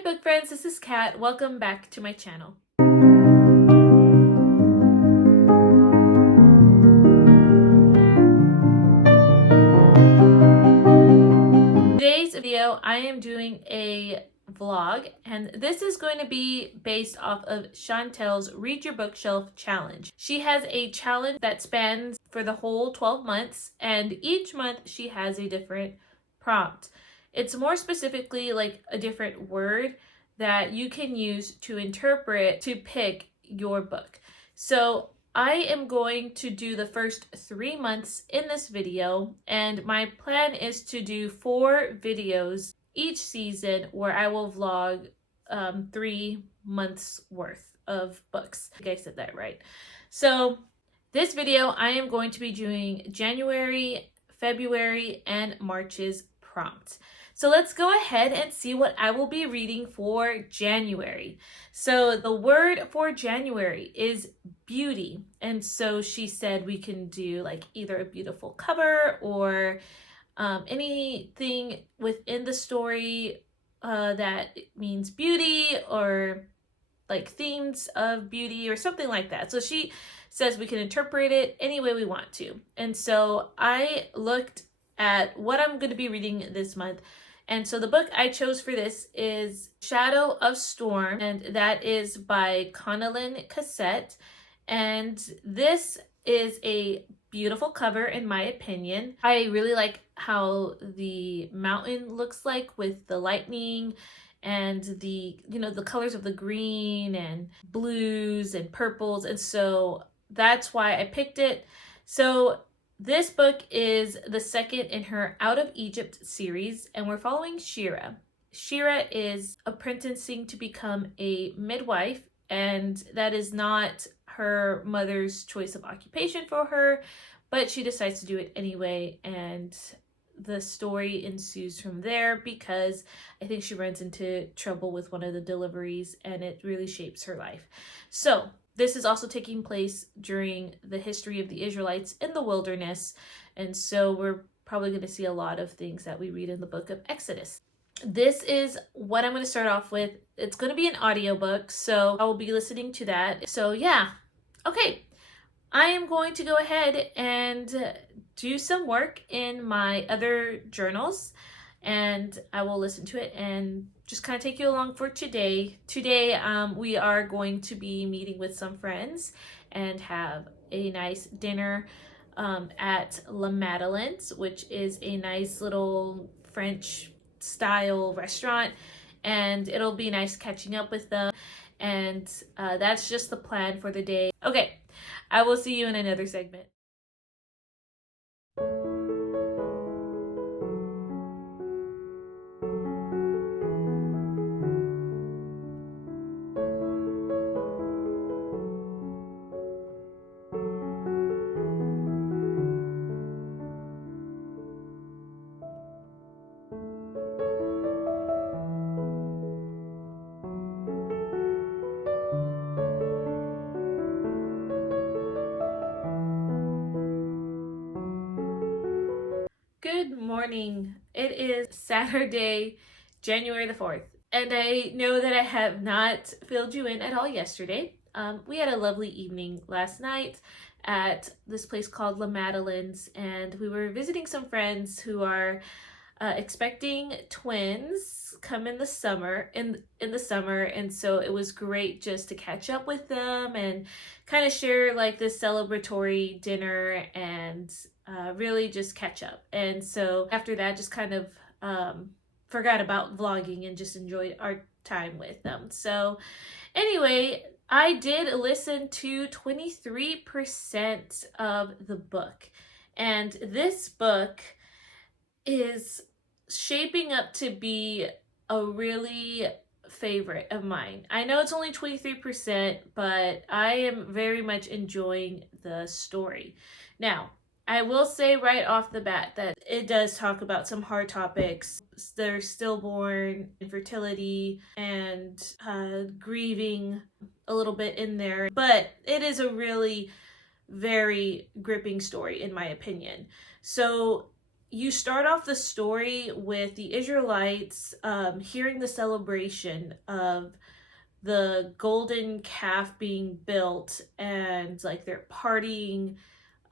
Hi book friends, this is Kat. Welcome back to my channel. Today's video, I am doing a vlog, and this is going to be based off of Chantel's Read Your Bookshelf challenge. She has a challenge that spans for the whole 12 months, and each month she has a different prompt. It's more specifically like a different word that you can use to interpret to pick your book. So I am going to do the first 3 months in this video, and my plan is to do 4 videos each season where I will vlog 3 months worth of books. I think I said that right. So this video, I am going to be doing January, February, and March's prompt. So let's go ahead and see what I will be reading for January. So the word for January is beauty. And so she said we can do like either a beautiful cover or anything within the story that means beauty or like themes of beauty or something like that. So she says we can interpret it any way we want to. And so I looked at what I'm going to be reading this month. And so the book I chose for this is Shadow of Storm, and that is by Wonderland Trials. And this is a beautiful cover in my opinion. I really like how the mountain looks like with the lightning and the colors of the green and blues and purples, and so that's why I picked it. So this book is the second in her Out of Egypt series, and we're following Shira. Shira is apprenticing to become a midwife, and that is not her mother's choice of occupation for her, but she decides to do it anyway, and the story ensues from there because I think she runs into trouble with one of the deliveries, and it really shapes her life. So this is also taking place during the history of the Israelites in the wilderness, and so we're probably going to see a lot of things that we read in the book of Exodus. This is what I'm going to start off with. It's going to be an audiobook, so I will be listening to that. So yeah, okay. I am going to go ahead and do some work in my other journals, and I will listen to it and just kind of take you along for today. Today, we are going to be meeting with some friends and have a nice dinner at La Madeleine's, which is a nice little French style restaurant, and it'll be nice catching up with them. And that's just the plan for the day. Okay, I will see you in another segment. Good morning. It is Saturday, January the 4th, and I know that I have not filled you in at all yesterday. We had a lovely evening last night at this place called La Madeleine's, and we were visiting some friends who are expecting twins come in the summer, and so it was great just to catch up with them and kind of share like this celebratory dinner and really just catch up. And so after that, just kind of forgot about vlogging and just enjoyed our time with them. So anyway, I did listen to 23% of the book, and this book is shaping up to be a really favorite of mine. I know it's only 23%, but I am very much enjoying the story. Now, I will say right off the bat that it does talk about some hard topics. There's stillborn, infertility, and grieving a little bit in there, but it is a really very gripping story in my opinion. So you start off the story with the Israelites hearing the celebration of the golden calf being built, and like they're partying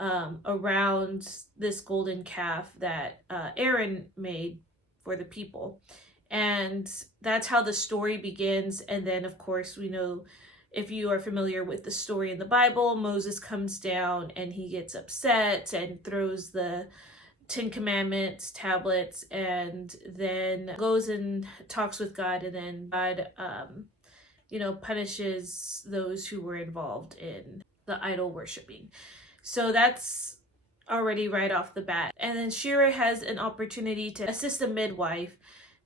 around this golden calf that Aaron made for the people. And that's how the story begins. And then, of course, we know, if you are familiar with the story in the Bible, Moses comes down and he gets upset and throws the Ten Commandments tablets, and then goes and talks with God, and then God punishes those who were involved in the idol worshiping. So that's already right off the bat. And then Shira has an opportunity to assist a midwife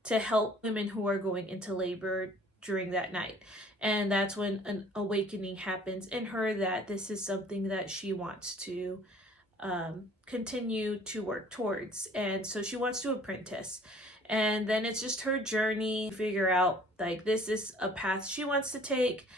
to help women who are going into labor during that night. And that's when an awakening happens in her that this is something that she wants to continue to work towards. And so she wants to apprentice. And then it's just her journey to figure out, like, this is a path she wants to take,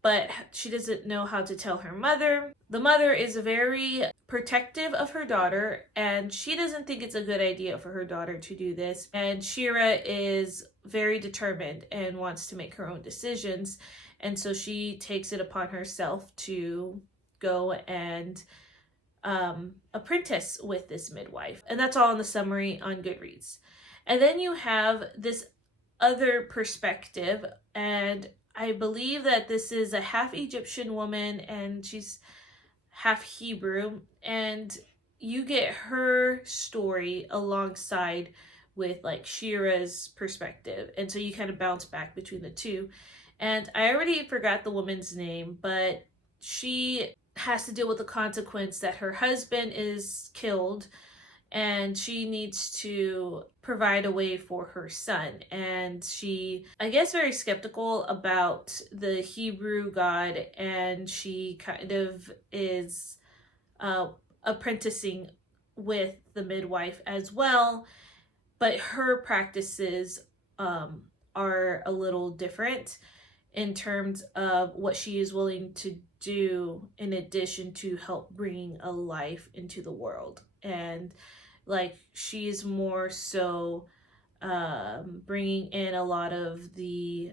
but she doesn't know how to tell her mother. The mother is very protective of her daughter, and she doesn't think it's a good idea for her daughter to do this. And Shira is very determined and wants to make her own decisions. And so she takes it upon herself to go and apprentice with this midwife. And that's all in the summary on Goodreads. And then you have this other perspective, and I believe that this is a half Egyptian woman and she's half Hebrew, and you get her story alongside with like Shira's perspective, and so you kind of bounce back between the two. And I already forgot the woman's name, but she has to deal with the consequence that her husband is killed, and she needs to provide a way for her son. And she, I guess, very skeptical about the Hebrew God, and she kind of is apprenticing with the midwife as well, but her practices are a little different in terms of what she is willing to do in addition to help bring a life into the world. And like, she's more so bringing in a lot of the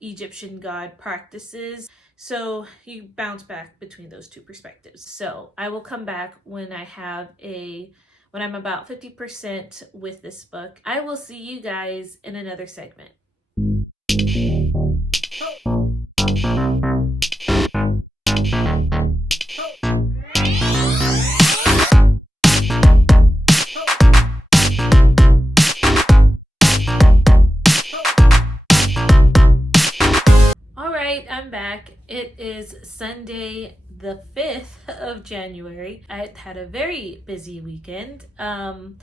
Egyptian god practices. So you bounce back between those two perspectives. So I will come back when I'm about 50% with this book. I will see you guys in another segment. I'm back. It is Sunday the 5th of January. I had a very busy weekend, and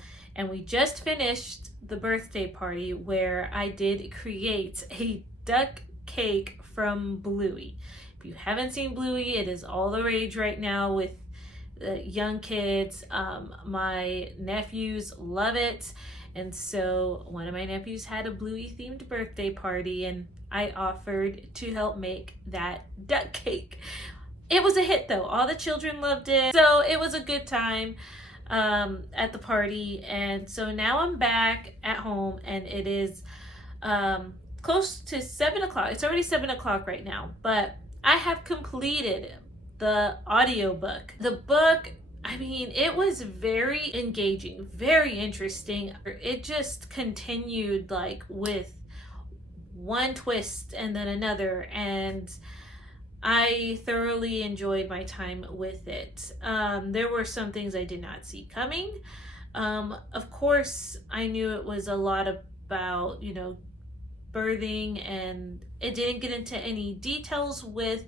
we just finished the birthday party where I did create a duck cake from Bluey. If you haven't seen Bluey, it is all the rage right now with young kids. My nephews love it, and so one of my nephews had a Bluey themed birthday party, and I offered to help make that duck cake. It was a hit though. All the children loved it. So it was a good time at the party. And so now I'm back at home, and it is close to 7 o'clock. It's already 7 o'clock right now, but I have completed the audiobook. The book, I mean, it was very engaging, very interesting. It just continued like with one twist and then another, and I thoroughly enjoyed my time with it. There were some things I did not see coming. Of course, I knew it was a lot about, birthing, and it didn't get into any details with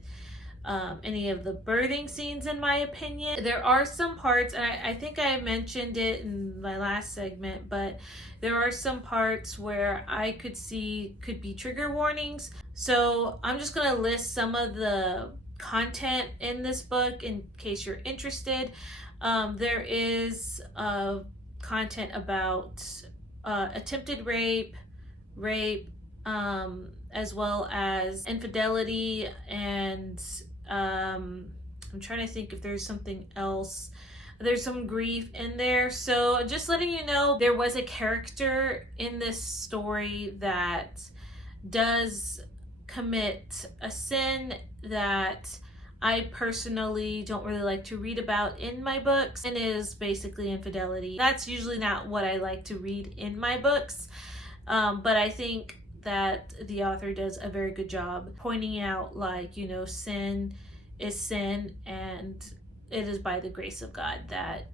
any of the birthing scenes, in my opinion. There are some parts, and I think I mentioned it in my last segment, but there are some parts where I could see could be trigger warnings. So I'm just going to list some of the content in this book in case you're interested. There is content about attempted rape, as well as infidelity, and I'm trying to think if there's something else. There's some grief in there. So just letting you know, there was a character in this story that does commit a sin that I personally don't really like to read about in my books, and is basically infidelity. That's usually not what I like to read in my books, but I think that the author does a very good job pointing out, like, you know, sin is sin, and it is by the grace of God that,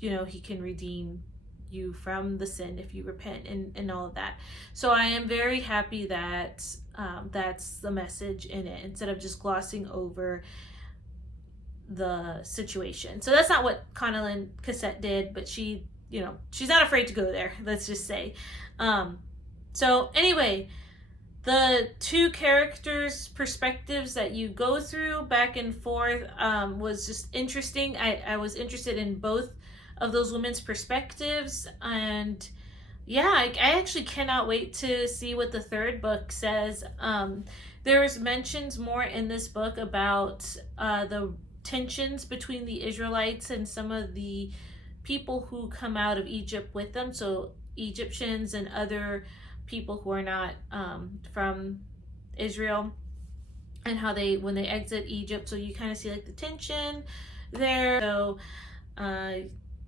you know, he can redeem you from the sin if you repent, and all of that. So I am very happy that that's the message in it, instead of just glossing over the situation. So that's not what Connellan Cassette did, but she, you know, she's not afraid to go there, let's just say. So anyway, the two characters' perspectives that you go through back and forth was just interesting. I was interested in both of those women's perspectives, and yeah, I actually cannot wait to see what the third book says. There's mentions more in this book about the tensions between the Israelites and some of the people who come out of Egypt with them, so Egyptians and other people who are not from Israel, and how they, when they exit Egypt, so you kind of see like the tension there. So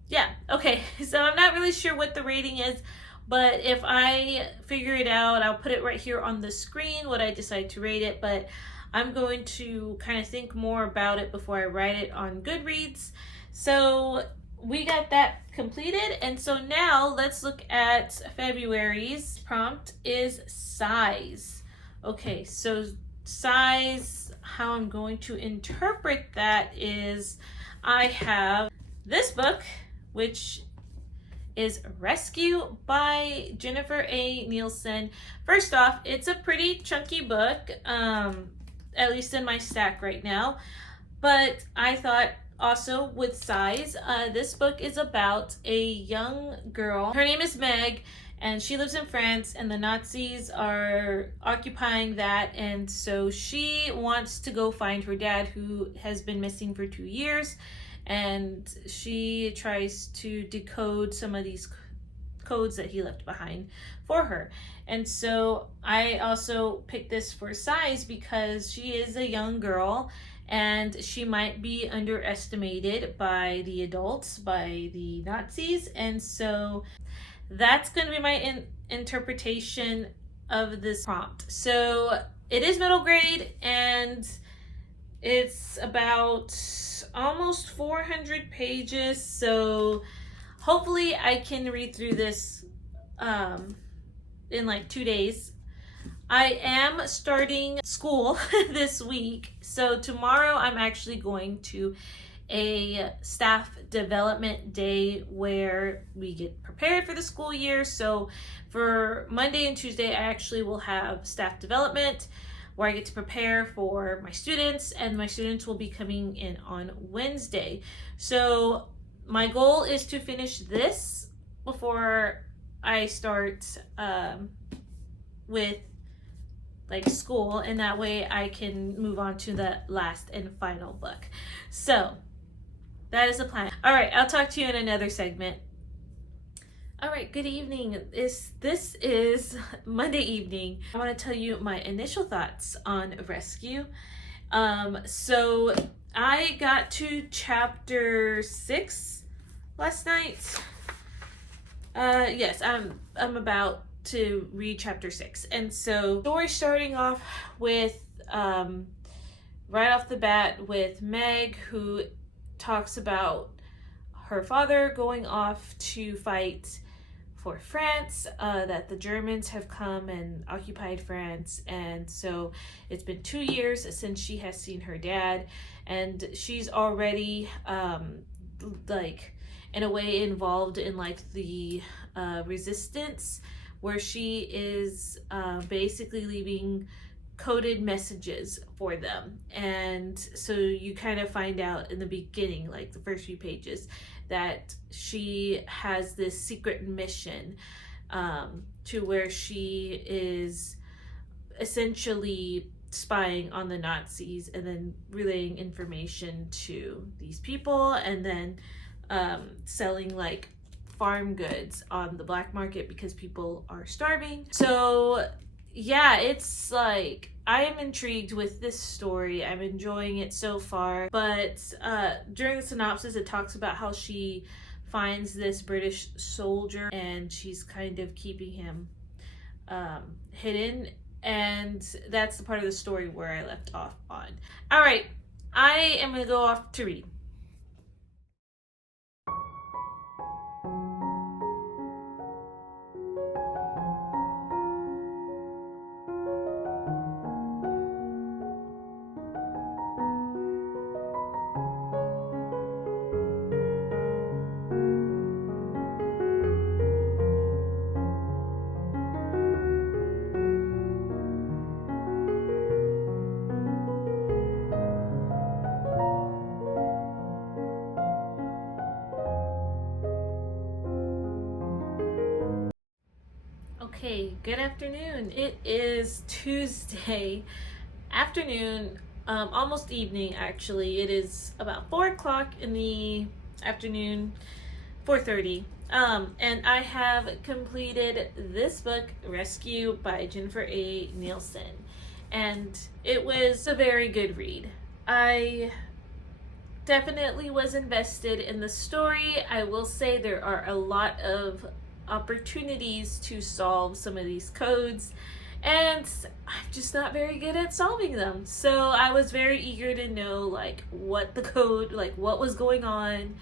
yeah, okay, so I'm not really sure what the rating is, but if I figure it out, I'll put it right here on the screen, what I decide to rate it. But I'm going to kind of think more about it before I write it on Goodreads. So we got that completed, and so now let's look at February's prompt is size. Okay, so size, how I'm going to interpret that is, I have this book, which is Rescue by Jennifer A. Nielsen. First off, it's a pretty chunky book, at least in my stack right now, but I thought also with size, this book is about a young girl. Her name is Meg, and she lives in France, and the Nazis are occupying that, and so she wants to go find her dad, who has been missing for 2 years, and she tries to decode some of these codes that he left behind for her. And so I also picked this for size because she is a young girl, and she might be underestimated by the adults, by the Nazis, and so that's going to be my interpretation of this prompt. So it is middle grade, and it's about almost 400 pages, so hopefully I can read through this in like 2 days. I am starting school this week, so tomorrow I'm actually going to a staff development day where we get prepared for the school year. So for Monday and Tuesday, I actually will have staff development where I get to prepare for my students, and my students will be coming in on Wednesday. So my goal is to finish this before I start with like school, and that way I can move on to the last and final book. So that is the plan. All right, I'll talk to you in another segment. All right, good evening. This is Monday evening. I want to tell you my initial thoughts on Rescue. So I got to chapter 6 last night. Yes, I'm about to read chapter 6, and so story starting off with right off the bat with Meg, who talks about her father going off to fight for France, that the Germans have come and occupied France, and so it's been 2 years since she has seen her dad, and she's already like in a way involved in like the resistance, where she is basically leaving coded messages for them. And so you kind of find out in the beginning, like the first few pages, that she has this secret mission to where she is essentially spying on the Nazis and then relaying information to these people, and then selling like farm goods on the black market because people are starving. So yeah, it's like, I am intrigued with this story. I'm enjoying it so far. But during the synopsis, it talks about how she finds this British soldier and she's kind of keeping him hidden. And that's the part of the story where I left off on. All right, I am going to go off to read. Okay, good afternoon. It is Tuesday afternoon, almost evening actually. It is about 4 o'clock in the afternoon, 4:30. And I have completed this book, Rescue by Jennifer A. Nielsen. And it was a very good read. I definitely was invested in the story. I will say there are a lot of opportunities to solve some of these codes, and I'm just not very good at solving them. So I was very eager to know like what the code, like what was going on.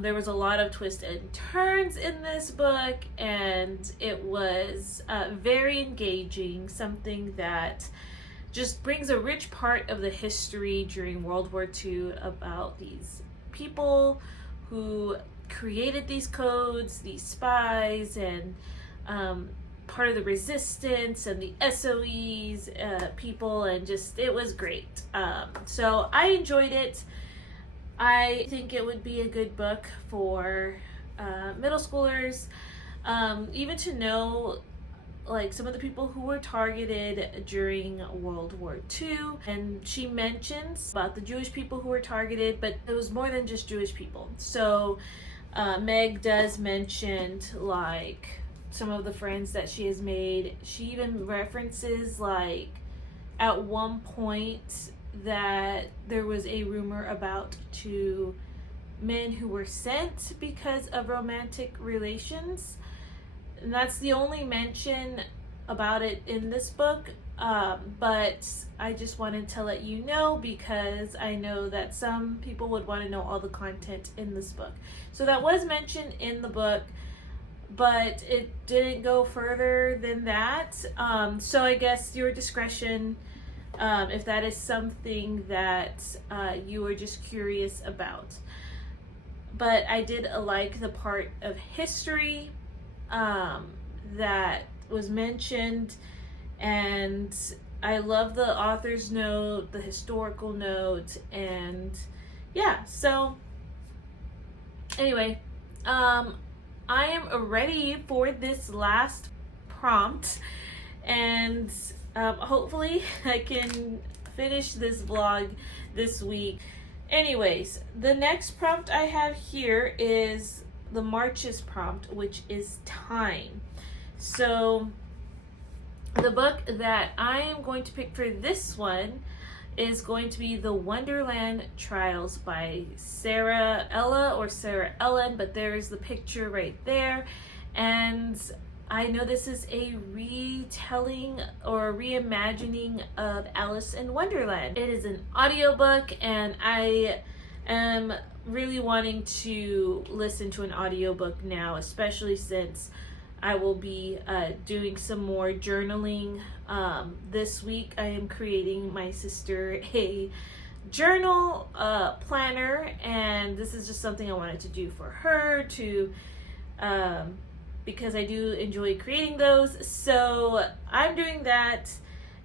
There was a lot of twists and turns in this book, and it was very engaging, something that just brings a rich part of the history during World War II about these people who created these codes, these spies, and part of the resistance and the SOEs people, and just, it was great. So I enjoyed it. I think it would be a good book for middle schoolers, even to know like some of the people who were targeted during World War II. And she mentions about the Jewish people who were targeted, but it was more than just Jewish people. So Meg does mention like some of the friends that she has made. She even references like at one point that there was a rumor about 2 men who were sent because of romantic relations. And that's the only mention about it in this book. But I just wanted to let you know, because I know that some people would want to know all the content in this book. So that was mentioned in the book, but it didn't go further than that. So I guess your discretion, if that is something that you were just curious about. But I did like the part of history that was mentioned, and I love the author's note, the historical note, and yeah. So anyway, I am ready for this last prompt, and hopefully I can finish this vlog this week. Anyways, the next prompt I have here is the Marches prompt, which is time. So the book that I am going to pick for this one is going to be the Wonderland Trials by Sarah Ellen, but there's the picture right there. And I know this is a retelling or reimagining of Alice in Wonderland. It is an audiobook, and I am really wanting to listen to an audiobook now, especially since I will be doing some more journaling. This week I am creating my sister a journal planner, and this is just something I wanted to do for her to because I do enjoy creating those. So I'm doing that,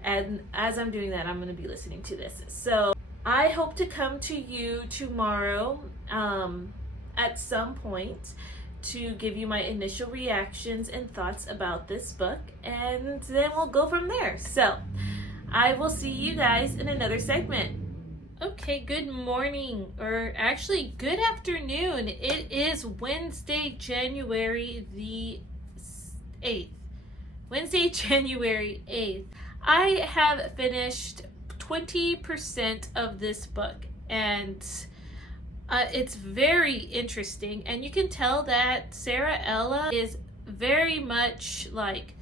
and as I'm doing that, I'm going to be listening to this. So I hope to come to you tomorrow at some point to give you my initial reactions and thoughts about this book, and then we'll go from there. So I will see you guys in another segment. Okay, good morning, or actually good afternoon. It is Wednesday, January the 8th. Wednesday, January 8th. I have finished 20% of this book, and it's very interesting, and you can tell that Sarah Ella is very much like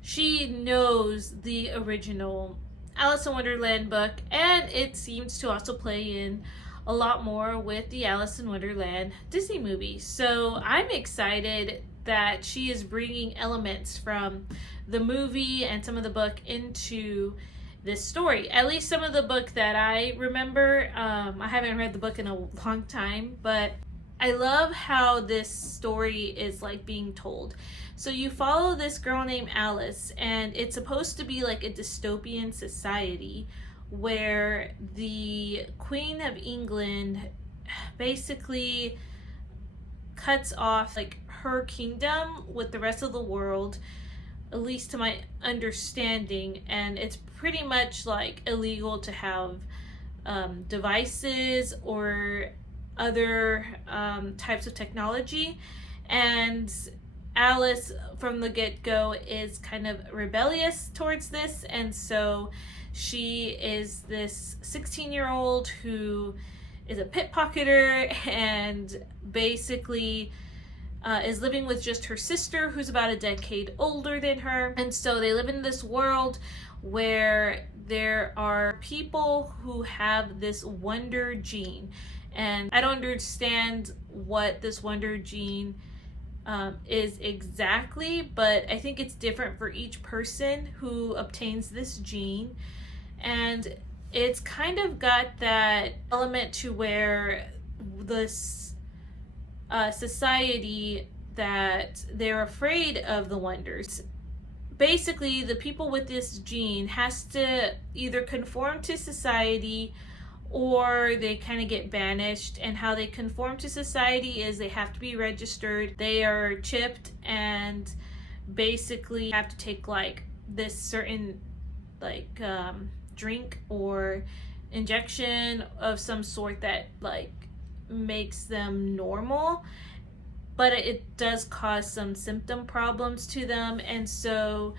she knows the original Alice in Wonderland book, and it seems to also play in a lot more with the Alice in Wonderland Disney movie. So I'm excited that she is bringing elements from the movie and some of the book into this story. At least some of the book that I remember. I haven't read the book in a long time, but I love how this story is like being told. So you follow this girl named Alice, and it's supposed to be like a dystopian society where the Queen of England basically cuts off like her kingdom with the rest of the world, at least to my understanding, and it's pretty much like illegal to have devices or other types of technology. And Alice from the get-go is kind of rebellious towards this, and so she is this 16-year-old who is a pickpocketer and basically is living with just her sister, who's about a decade older than her. And so they live in this world where there are people who have this wonder gene, and I don't understand what this wonder gene is exactly, but I think it's different for each person who obtains this gene. And it's kind of got that element to where this society, that they're afraid of the wonders. Basically, the people with this gene has to either conform to society or they kind of get banished. And how they conform to society is they have to be registered, they are chipped, and basically have to take like this certain like drink or injection of some sort that like makes them normal, but it does cause some symptom problems to them. And so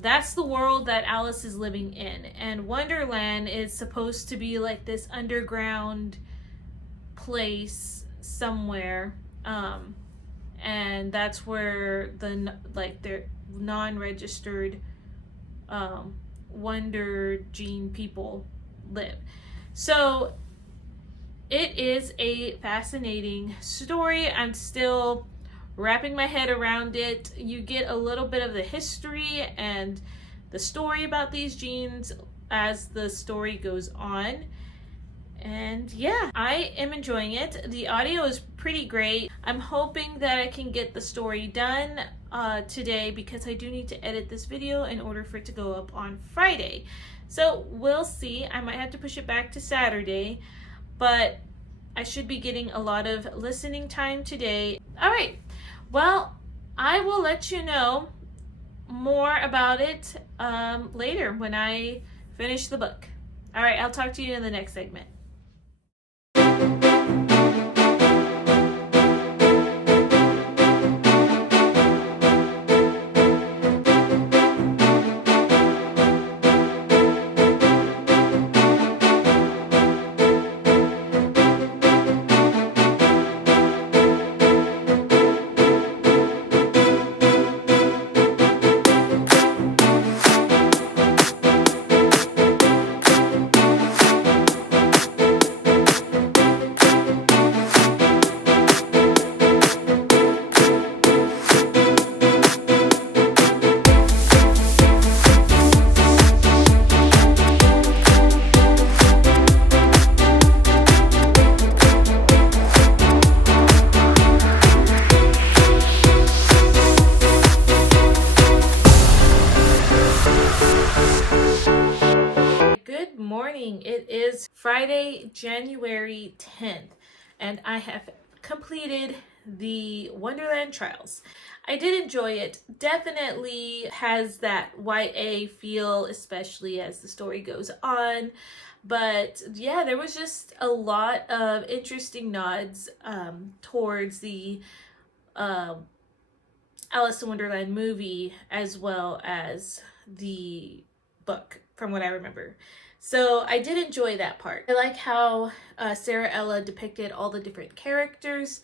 that's the world that Alice is living in. And Wonderland is supposed to be like this underground place somewhere, and that's where the like their non-registered wonder gene people live. So it is a fascinating story. I'm still wrapping my head around it. You get a little bit of the history and the story about these genes as the story goes on. And yeah, I am enjoying it. The audio is pretty great. I'm hoping that I can get the story done today, because I do need to edit this video in order for it to go up on Friday. So we'll see. I might have to push it back to Saturday, but I should be getting a lot of listening time today. All right. Well, I will let you know more about it later when I finish the book. All right, I'll talk to you in the next segment. It is Friday, January 10th, and I have completed the Wonderland Trials. I did enjoy it. Definitely has that YA feel, especially as the story goes on. But yeah, there was just a lot of interesting nods towards the um, Alice in Wonderland movie as well as the book, from what I remember. So I did enjoy that part. I like how Sarah Ella depicted all the different characters,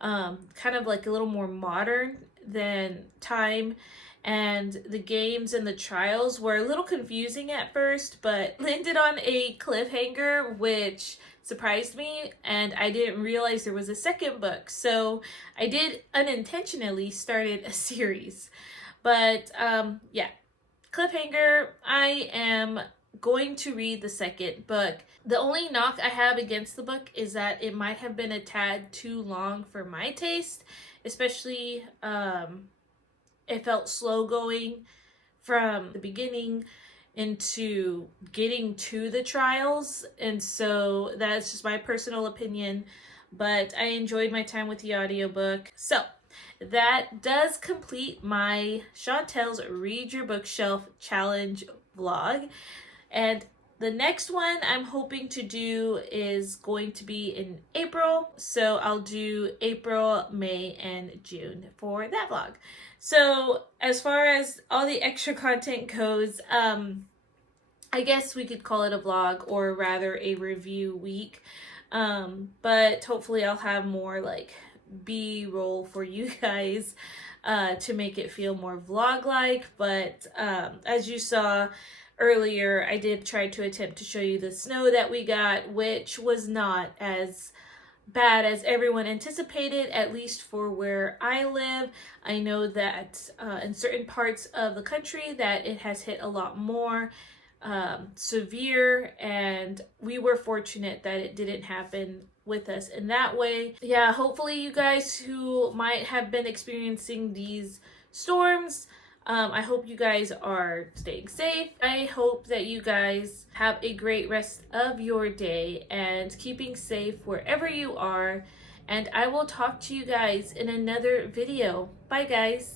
kind of like a little more modern than Time. And the games and the trials were a little confusing at first, but landed on a cliffhanger, which surprised me. And I didn't realize there was a second book. So I did unintentionally started a series. But yeah, cliffhanger. I am going to read the second book. The only knock I have against the book is that it might have been a tad too long for my taste, especially it felt slow going from the beginning into getting to the trials, and so that's just my personal opinion, but I enjoyed my time with the audiobook. So that does complete my Chantel's Read Your Bookshelf Challenge vlog. And the next one I'm hoping to do is going to be in April. So I'll do April, May, and June for that vlog. So as far as all the extra content goes, I guess we could call it a vlog, or rather a review week. But hopefully I'll have more like B-roll for you guys to make it feel more vlog-like. But as you saw earlier, I did try to attempt to show you the snow that we got, which was not as bad as everyone anticipated, at least for where I live. I know that in certain parts of the country that it has hit a lot more severe, and we were fortunate that it didn't happen with us in that way. Yeah, hopefully you guys who might have been experiencing these storms, I hope you guys are staying safe. I hope that you guys have a great rest of your day and keeping safe wherever you are. And I will talk to you guys in another video. Bye, guys.